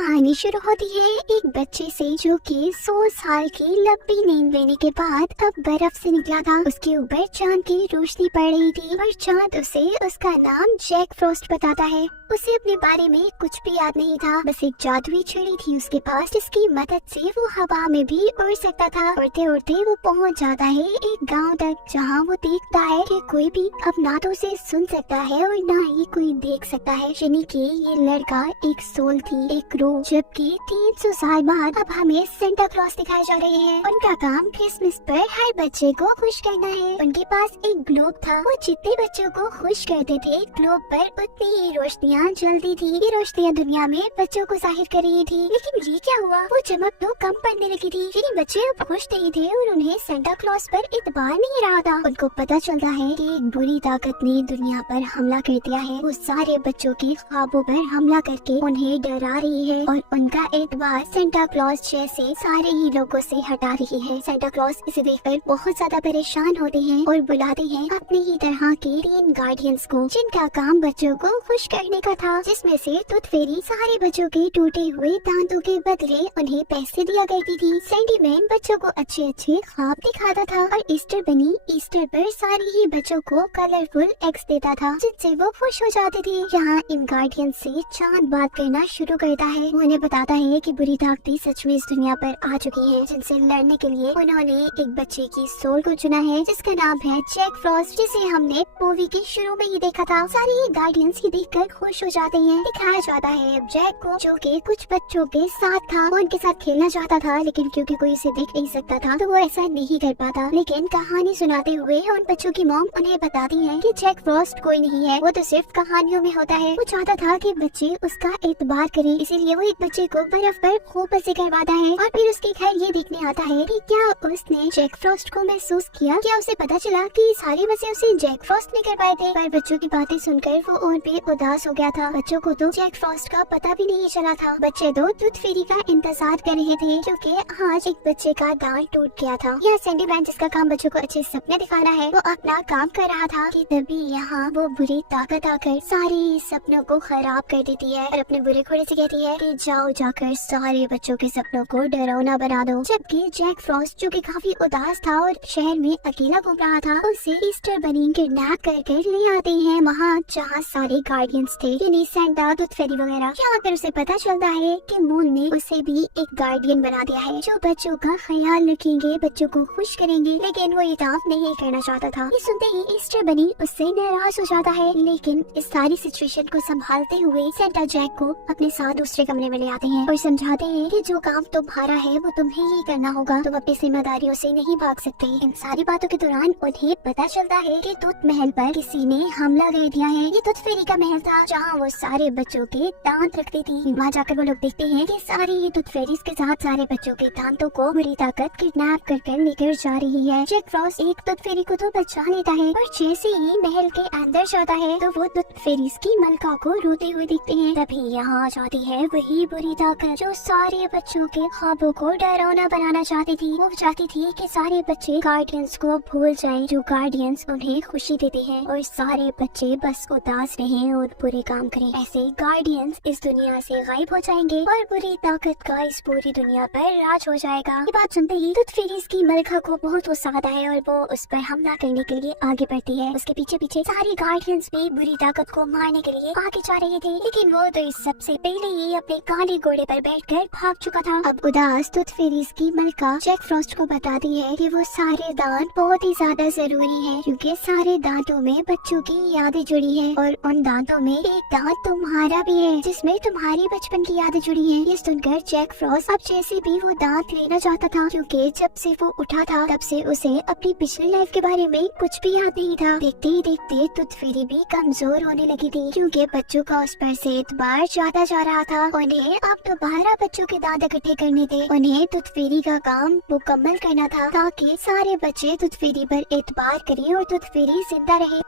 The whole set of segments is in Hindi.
कहानी शुरू होती है एक बच्चे से जो कि 100 साल की लंबी नींद लेने के बाद अब बर्फ से निकला था। उसके ऊपर चांद की रोशनी पड़ रही थी और चांद उसे उसका नाम जैक फ्रॉस्ट बताता है। उसे अपने बारे में कुछ भी याद नहीं था, बस एक जादुई छड़ी थी उसके पास जिसकी मदद से वो हवा में भी उड़ सकता था। उड़ते उड़ते वो पहुंच जाता है एक गांव तक, जहां वो देखता है कि कोई भी अब ना तो उसे सुन सकता है और ना ही कोई देख सकता है। यानी कि ये लड़का एक सोल थी, एक रूह। जबकि 300 साल बाद अब हमें सेंटा क्लॉज दिखाए जा रहे हैं। उनका काम क्रिसमस पर हर बच्चे को खुश करना है। उनके पास एक ग्लोब था, वो जितने बच्चों को खुश करते थे ग्लोब पर उतनी ही रोशनियाँ जलती थी। ये रोशनियाँ दुनिया में बच्चों को जाहिर कर रही थी। लेकिन ये क्या हुआ, वो चमक तो कम पड़ने लगी थी। यानी बच्चे अब खुश नहीं थे और उन्हें सेंटा क्लॉज पर इतबार नहीं रहा था। उनको पता चलता है कि एक बुरी ताकत ने दुनिया पर हमला कर दिया है। वो सारे बच्चों के ख्वाबों पर हमला करके उन्हें डरा रही है और उनका एतबार सेंटा क्लॉज जैसे सारे ही लोगों से हटा रही है। सेंटा क्लॉज इसे देखकर बहुत ज्यादा परेशान होते हैं और बुलाते हैं अपने ही तरह के 3 गार्डियंस को, जिनका काम बच्चों को खुश करने का था। जिसमें से टूथ फेरी सारे बच्चों के टूटे हुए दांतों के बदले उन्हें पैसे दिया करती थी। सेंटीमेंट बच्चों को अच्छे अच्छे ख्वाब दिखाता था और ईस्टर बनी ईस्टर पर सारे ही बच्चों को कलरफुल एग्स देता था, जिनसे वो खुश हो जाते थे। यहाँ इन गार्डियन से चांद बात करना शुरू करता है। वो उन्हें बताता है कि बुरी ताकतें सच में इस दुनिया पर आ चुकी हैं, जिनसे लड़ने के लिए उन्होंने एक बच्चे की सोल को चुना है, जिसका नाम है जैक फ्रॉस्ट, जिसे हमने मूवी के शुरू में ही देखा था। सारे ही गार्डियंस ही देखकर खुश हो जाते हैं। दिखाया जाता है अब जैक को, जो कि कुछ बच्चों के साथ था। वो उनके साथ खेलना चाहता था, लेकिन क्योंकि कोई उसे देख नहीं सकता था तो वो ऐसा नहीं कर पाता। लेकिन कहानी सुनाते हुए उन बच्चों की मॉम उन्हें बताती है कि जैक फ्रॉस्ट कोई नहीं है, वो तो सिर्फ कहानियों में होता है। वो चाहता था कि बच्चे उसका एतबार करें, इसीलिए वो एक बच्चे को बर्फ पर खूब मजे करवाता है और फिर उसके घर ये देखने आता है कि क्या उसने जैक फ्रॉस्ट को महसूस किया। क्या उसे पता चला कि सारे मजे उसे जैक फ्रॉस्ट ने करवाए थे। पर बच्चों की बातें सुनकर वो और भी उदास हो गया था। बच्चों को तो जैक फ्रॉस्ट का पता भी नहीं चला था। बच्चे तो टूथ फेरी का इंतजार कर रहे थे, क्योंकि आज एक बच्चे का दांत टूट गया था। यह सैंडीमैन, जिसका काम बच्चों को अच्छे सपने दिखाना है, वो अपना काम कर रहा था कि तभी यहाँ वो बुरी ताकत आकर सारे सपनों को खराब कर देती है और अपने बुरे घोड़े से कहती है कि जाओ जाकर सारे बच्चों के सपनों को डरावना बना दो। जबकि जैक फ्रॉस्ट, जो कि काफी उदास था और शहर में अकेला घूम रहा था, उसे ईस्टर बनी किडनैप कर ले आते हैं वहाँ जहाँ सारे गार्डियंस थे, यानी सेंटा, टूथ फेरी वगैरह। यहाँ पर उसे पता चलता है कि मून ने उसे भी एक गार्डियन बना दिया है, जो बच्चों का ख्याल रखेंगे, बच्चों को खुश करेंगे। लेकिन वो ये काम नहीं करना चाहता था। ये सुनते ही ईस्टर बनी उससे नाराज हो जाता है। लेकिन इस सारी सिचुएशन को संभालते हुए सेंटा जैक को अपने साथ दूसरे कमरे में ले आते हैं और समझाते हैं कि जो काम तुम्हारा है वो तुम्हें ही करना होगा, तुम अपनी जिम्मेदारियों से नहीं भाग सकते। इन सारी बातों के दौरान उन्हें पता चलता है कि टूथ महल पर किसी ने हमला कर दिया है। ये टूथ फेरी का महल था, जहाँ वो सारे बच्चों के दांत रखती थी। वहाँ जाकर वो लोग देखते हैं कि सारी ही टूथ फेरीज के साथ सारे बच्चों के दांतों को बुरी ताकत किडनैप कर लेकर जा रही है। जैक फ्रॉस्ट एक टूथ फेरी को तो बचा लेता है और जैसे ही महल के अंदर जाता है तो वो टूथ फेरीज की मलका को रोते हुए दिखते हैं। तभी यहाँ आ जाती है वही बुरी ताकत जो सारे बच्चों के ख्वाबों को डरावना बनाना चाहती थी। वो चाहती थी कि सारे बच्चे गार्डियंस को भूल जाएं, जो गार्डियंस उन्हें खुशी देते हैं, और सारे बच्चे बस उदास रहें और बुरे काम करें। ऐसे गार्डियंस इस दुनिया से गायब हो जाएंगे और बुरी ताकत का इस पूरी दुनिया पर राज हो जाएगा। ये बात सुनते ही टूथ फेरीज की मलका को बहुत गुस्सा आता है और वो उस पर हमला करने के लिए आगे बढ़ती है। उसके पीछे पीछे सारे गार्डियंस भी बुरी ताकत को मारने के लिए आगे जा रहे थे, लेकिन वो तो इस सबसे पहले ही अपने काले घोड़े पर बैठकर भाग चुका था। अब उदास टूथ फेरीज की मलका जैक फ्रॉस्ट को बताती है कि वो सारे दांत बहुत ही ज्यादा जरूरी है, क्योंकि सारे दांतों में बच्चों की यादें जुड़ी है और उन दांतों में एक दांत तुम्हारा भी है, जिसमें तुम्हारी बचपन की यादें जुड़ी हैं। ये सुनकर जैक फ्रॉस्ट अब जैसे भी वो दांत लेना चाहता था, क्योंकि जब से वो उठा था तब से उसे अपनी पिछली लाइफ के बारे में कुछ भी याद नहीं था। देखते ही देखते टूथ फेरी भी कमजोर होने लगी थी, क्योंकि बच्चों का उस पर से एतबार जाता जा रहा था। उन्हें अब दोबारा बच्चों के दांत इकट्ठे करने थे। उन्हें टूथ फेरी का काम मुकम्मल करना था, ताकि सारे बच्चे टूथ फेरी पर एतबार करें और टूथ फेरी जिंदा रहे।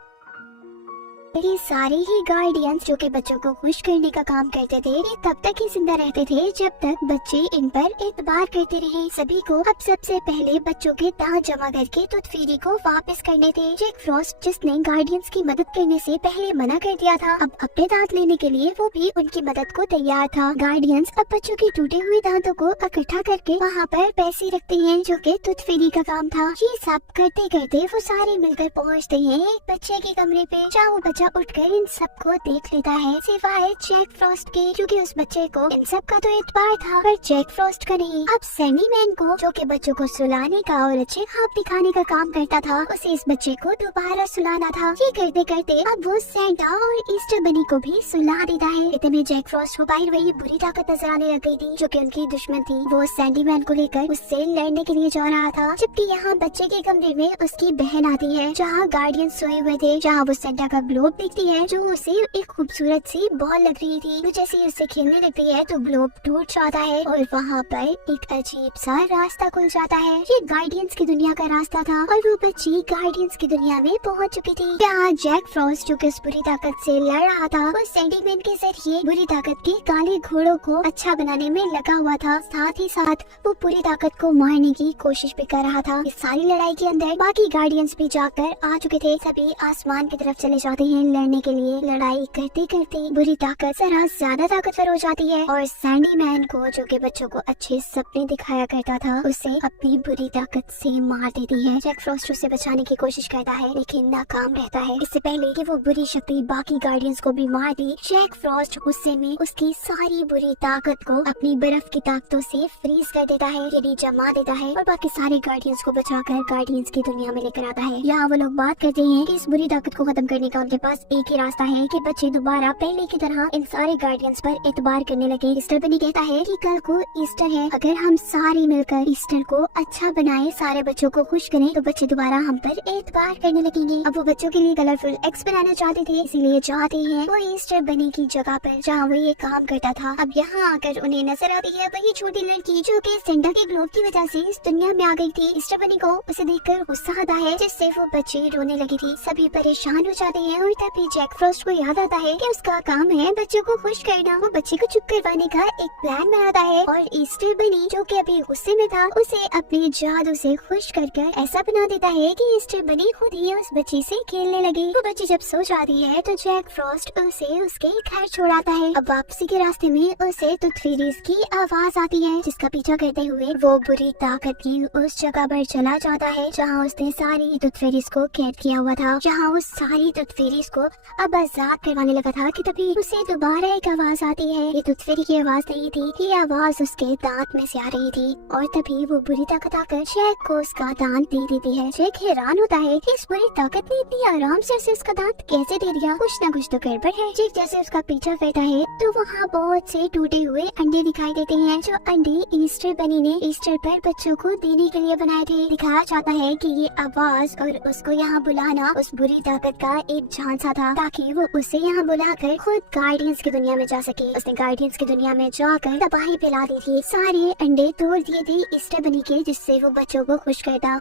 ये सारे ही गार्डियंस जो कि बच्चों को खुश करने का काम करते थे, ये तब तक ही जिंदा रहते थे जब तक बच्चे इन पर एतबार करते रहे। सभी को अब सबसे पहले बच्चों के दांत जमा करके टूथ फेरी को वापस करने थे। जैक फ्रॉस्ट, जिसने गार्डियंस की मदद करने से पहले मना कर दिया था, अब अपने दांत लेने के लिए वो भी उनकी मदद को तैयार था। गार्डियंस अब बच्चों के टूटे हुए दांतों को इकट्ठा करके वहाँ पर पैसे रखते हैं, जो कि टूथ फेरी का काम था। ये सब करते करते वो सारे मिलकर पहुँचते हैं एक बच्चे के कमरे पे, जहाँ वो बच्चा उठकर इन सबको देख लेता है, सिवाय जैक फ्रॉस्ट के, क्योंकि उस बच्चे को इन सब का तो एतबार था पर जैक फ्रॉस्ट का नहीं। अब सैंडी मैन को, जो कि बच्चों को सुलाने का और अच्छे ख्वाब दिखाने का काम करता था, उसे इस बच्चे को दोबारा सुलाना था। ये करते करते अब वो सैंटा और ईस्टर बनी को भी सुला देता है। इतने जैक फ्रॉस्ट को बाहर वही बुरी ताकत नजर आने लग गई थी, जो कि उनकी दुश्मन थी। वो सैंडी मैन को लेकर उससे लड़ने के लिए जा रहा था, जबकि यहाँ बच्चे के कमरे में उसकी बहन आती है, जहाँ गार्डियन सोए हुए थे, जहाँ वो सैंटा का ग्लोब देखती है, जो उसे एक खूबसूरत सी बॉल लग रही थी। तो जैसे ही उससे खेलने लगती है तो ग्लोब टूट जाता है और वहाँ पर एक अजीब सा रास्ता खुल जाता है। ये गार्डियंस की दुनिया का रास्ता था और वो बच्ची गार्डियंस की दुनिया में पहुँच चुकी थी। यहाँ जैक फ्रॉस्ट, जो कि उस बुरी ताकत से लड़ रहा था, वो सैंडी मैन के जरिए बुरी ताकत के काले घोड़ों को अच्छा बनाने में लगा हुआ था। साथ ही साथ वो पूरी ताकत को मारने की कोशिश भी कर रहा था। इस सारी लड़ाई के अंदर बाकी गार्डियंस भी जाकर आ चुके थे। सभी आसमान की तरफ चले जाते हैं लड़ने के लिए। लड़ाई करते करते बुरी ताकत जरा ज्यादा ताकतवर हो जाती है और सैंडी मैन को, जो कि बच्चों को अच्छे सपने दिखाया करता था, उसे अपनी बुरी ताकत से मार देती है। जैक फ्रॉस्ट उसे बचाने की कोशिश करता है लेकिन नाकाम रहता है। इससे पहले कि वो बुरी शक्ति बाकी गार्डियंस को भी मार दी, जैक फ्रॉस्ट गुस्से में उसकी सारी बुरी ताकत को अपनी बर्फ की ताकतों से फ्रीज कर देता है, यानी जमा देता है, और बाकी सारे गार्डियंस को बचाकर गार्डियंस की दुनिया में लेकर आता है। यहाँ वो लोग बात करते हैं कि इस बुरी ताकत को खत्म करने का उनके पास एक ही रास्ता है कि बच्चे दोबारा पहले की तरह इन सारे गार्डियंस पर एतबार करने लगे। ईस्टर बनी कहता है कि कल को ईस्टर है, अगर हम सारे मिलकर ईस्टर को अच्छा बनाए, सारे बच्चों को खुश करें, तो बच्चे दोबारा हम पर एतबार करने लगेंगे। अब वो बच्चों के लिए कलरफुल एग्स बनाना चाहते थे, इसीलिए जाते हैं वो ईस्टर बनी की जगह पर जहाँ वो ये काम करता था। अब यहाँ आकर उन्हें नजर आती है वही छोटी लड़की, जो कि सेंटा के ग्लोब की वजह से इस दुनिया में आ गई थी। ईस्टर बनी को उसे देखकर गुस्सा आता है, जिससे वो बच्चे रोने लगी थी। सभी परेशान हो जाते हैं और तभी जैक फ्रॉस्ट को याद आता है कि उसका काम है बच्चों को खुश करना। वो बच्चे को चुप करवाने का एक प्लान बनाता है और ईस्टर बनी, जो कि अभी गुस्से में था, उसे अपने जादू से खुश कर ऐसा बना देता है कि ईस्टर बनी खुद ही उस बच्ची से खेलने लगी। वो बच्ची जब सो जाती है तो जैक फ्रॉस्ट उसे उसके घर छोड़ाता है। अब वापसी के रास्ते में उसे टूथ फेरीज की आवाज आती है, जिसका पीछा करते हुए वो बुरी ताकत की उस जगह पर चला जाता है जहाँ उसने सारी टूथ फेरीज को कैद किया हुआ था, जहाँ उस सारी टूथ फेरीज को अब आजाद करवाने लगा था कि तभी उसे दोबारा एक आवाज आती है। ये टूथ फेरी की आवाज नहीं थी, ये आवाज उसके दांत में से आ रही थी और तभी वो बुरी ताकत आकर जैक को उसका दांत दे देती है। जैक हैरान होता है कि इस बुरी ताकत ने इतनी आराम से उसे उसका दांत कैसे दे दिया, कुछ न कुछ तो गड़बड़ है। जैक जैसे उसका पीछा करता है तो वहाँ बहुत से टूटे हुए अंडे दिखाई देते हैं, जो अंडे ईस्टर बनी ने ईस्टर पर बच्चों को देने के लिए बनाए थे। दिखाया जाता है कि ये आवाज और उसको यहाँ बुलाना उस बुरी ताकत का एक झांसा था, ताकि वो उसे यहाँ बुलाकर खुद गार्डियंस की दुनिया में जा सके। उसने गार्डियंस की दुनिया में जाकर तबाही फैला दी थी, सारे अंडे तोड़ दिए थे ईस्टर बनी के, जिससे वो बच्चों को खुश करता।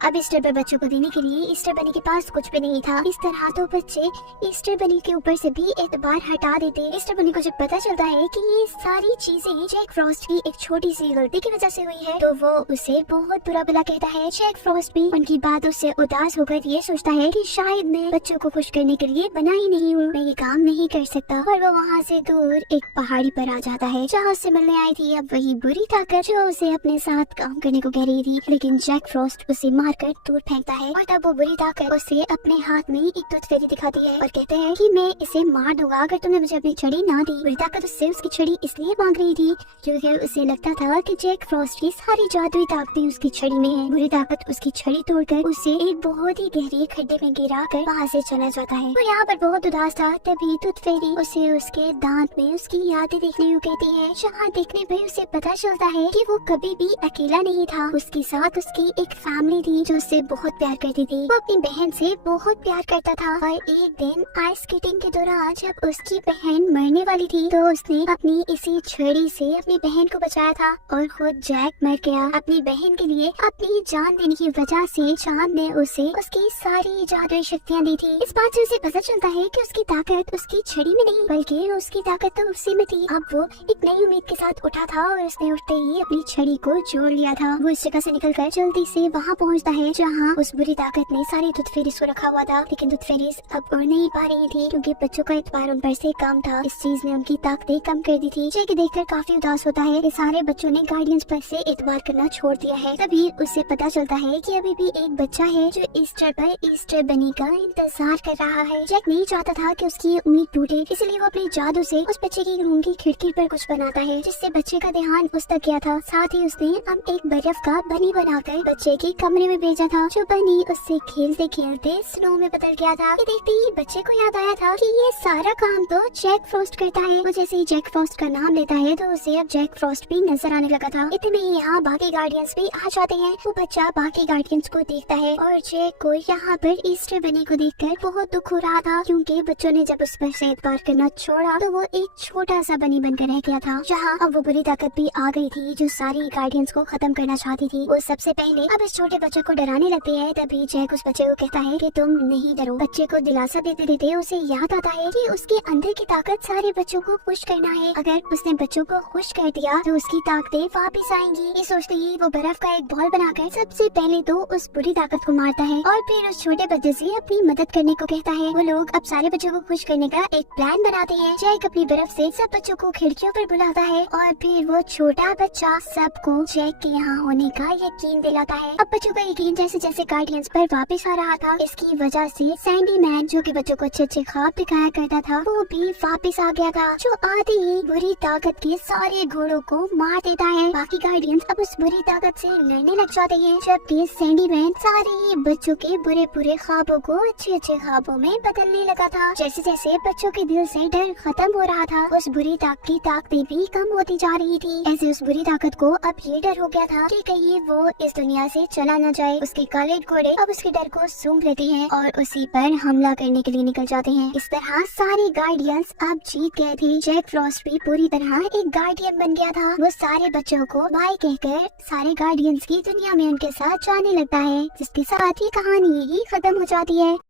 अब ईस्टर पर बच्चों को देने के लिए ईस्टर बनी के पास कुछ भी नहीं था। इस तरह तो बच्चे ईस्टर बनी के ऊपर से भी एतबार हटा देते। ईस्टर बनी को जब पता चलता है कि ये सारी चीजें जैक फ्रॉस्ट की एक छोटी सी गलती की वजह से हुई है, तो वो उसे बहुत बुरा भला कहता है। जैक फ्रॉस्ट भी उनकी बातों से उदास होकर ये सोचता है कि शायद मैं बच्चों को खुश करने के लिए बना ही नहीं हूँ, मैं ये काम नहीं कर सकता। और वो वहाँ से दूर एक पहाड़ी पर आ जाता है जहाँ उससे मिलने आई थी अब वही बुरी ताकत, जो उसे अपने साथ काम करने को कह रही थी। लेकिन जैक फ्रॉस्ट उसे कर दूर फेंकता है और तब वो बुरी ताकत उसे अपने हाथ में एक टूथ फेरी दिखाती है और कहते हैं कि मैं इसे मार दूंगा अगर तुमने मुझे अपनी छड़ी ना दी। बुरी ताकत उससे उसकी छड़ी इसलिए मांग रही थी क्योंकि उसे लगता था कि जैक फ्रॉस्ट की सारी जादुई ताकतें उसकी छड़ी में है। बुरी ताकत उसकी छड़ी तोड़कर उसे एक बहुत ही गहरे खड्डे में गिरा कर वहाँ से चला जाता है। वो यहाँ पर बहुत उदास था, तभी टूथ फेरी उसे उसके दांत में उसकी यादें देखने को कहती है, जहाँ देखने पर उसे पता चलता है कि वो कभी भी अकेला नहीं था, उसके साथ उसकी एक फैमिली थी। थी जो उससे बहुत प्यार करती थी। वो अपनी बहन से बहुत प्यार करता था और एक दिन आइस स्केटिंग के दौरान जब उसकी बहन मरने वाली थी तो उसने अपनी इसी छड़ी से अपनी बहन को बचाया था और खुद जैक मर गया। अपनी बहन के लिए अपनी जान देने की वजह से चांद ने उसे उसकी सारी जादुई शक्तियाँ दी थी। इस बात से उसे पता चलता है कि उसकी ताकत उसकी छड़ी में नहीं बल्कि उसकी ताकत तो उसी में थी। अब वो एक नई उम्मीद के साथ उठा था और उसने उठते ही अपनी छड़ी को जोड़ लिया था। वो इस जगह से निकलकर जल्दी से वहाँ पहुँचता है जहाँ उस बुरी ताकत ने सारी टूथ फेरीज को रखा हुआ था, लेकिन टूथ फेरीज अब उड़ नहीं पा रही थी क्योंकि बच्चों का एतबार उन पर से कम था। इस चीज ने उनकी ताकतें कम कर दी थी। जैक देखकर काफी उदास होता है कि सारे बच्चों ने गार्डियंस पर से एतबार करना छोड़ दिया है। तभी उसे पता चलता है कि अभी भी एक बच्चा है जो ईस्टर पर ईस्टर बनी का इंतजार कर रहा है। जैक नहीं चाहता था कि उसकी उम्मीद टूटे, इसलिए वो अपने जादू से उस बच्चे की रूम की खिड़की पर कुछ बनाता है जिससे बच्चे का ध्यान उस तक गया था। साथ ही उसने अब एक बर्फ का बनी बनाकर बच्चे के कमरे में भेजा था। जो बनी उससे खेलते खेलते स्नो में बदल गया था। ये देखते ही बच्चे को याद आया था कि ये सारा काम तो जैक फ्रॉस्ट करता है। वो जैसे ही जैक फ्रॉस्ट का नाम लेता है तो उसे अब जैक फ्रॉस्ट भी नजर आने लगा था। इतने में यहाँ बाकी गार्डियंस भी आ जाते हैं। वो बच्चा बाकी गार्डियंस को देखता है और जैक को यहाँ पर ईस्टर बनी को देखकर बहुत दुख हो रहा था क्योंकि बच्चों ने जब उस पर से एतबार करना छोड़ा तो वो एक छोटा सा बनी बनकर रह गया था। जहाँ अब वो बुरी ताकत भी आ गई थी जो सारी गार्डियंस को खत्म करना चाहती थी। वो सबसे पहले अब इस छोटे बच्चे को डराने लगती है। तभी जैक उस बच्चे को कहता है कि तुम नहीं डरो। बच्चे को दिलासा देते देते उसे याद आता है कि उसके अंदर की ताकत सारे बच्चों को खुश करना है। अगर उसने बच्चों को खुश कर दिया तो उसकी ताकतें वापस आएंगी। ये सोचते ही वो बर्फ का एक बॉल बनाकर सबसे पहले तो उस बुरी ताकत को मारता है और फिर उस छोटे बच्चे से अपनी मदद करने को कहता है। वो लोग अब सारे बच्चों को खुश करने का एक प्लान बनाते हैं। जैक अपनी बर्फ से सब बच्चों को खिड़कियों पर बुलाता है और फिर वो छोटा बच्चा सबको जैक के यहाँ होने का यकीन दिलाता है। अब बच्चों का यकीन जैसे जैसे गार्डियंस पर वापस आ रहा था, इसकी वजह से सैंडी मैन जो कि बच्चों को अच्छे अच्छे ख्वाब दिखाया करता था वो भी वापस आ गया था, जो आते ही बुरी ताकत के सारे घोड़ों को मार देता है। बाकी गार्डियंस अब उस बुरी ताकत से लड़ने लग जाते हैं जबकि सैंडी मैन सारे ही बच्चों के बुरे बुरे ख्वाबों को अच्छे अच्छे ख्वाबों में बदलने लगा था। जैसे जैसे बच्चों के दिल से डर खत्म हो रहा था उस बुरी ताकत की ताकतें भी कम होती जा रही थी। ऐसे उस बुरी ताकत को अब ये डर हो गया था कि कहीं वो इस दुनिया से चला न जाए। उसके काले घोड़े अब उसके डर को सूंघ लेते हैं और उसी पर हमला करने के लिए निकल जाते हैं। इस तरह सारे गार्डियंस अब जीत गए थे। जैक फ्रॉस्ट भी पूरी तरह एक गार्डियन बन गया था। वो सारे बच्चों को बाय कहकर सारे गार्डियंस की दुनिया में उनके साथ जाने लगता है, जिसके साथ ही कहानी ही खत्म हो जाती है।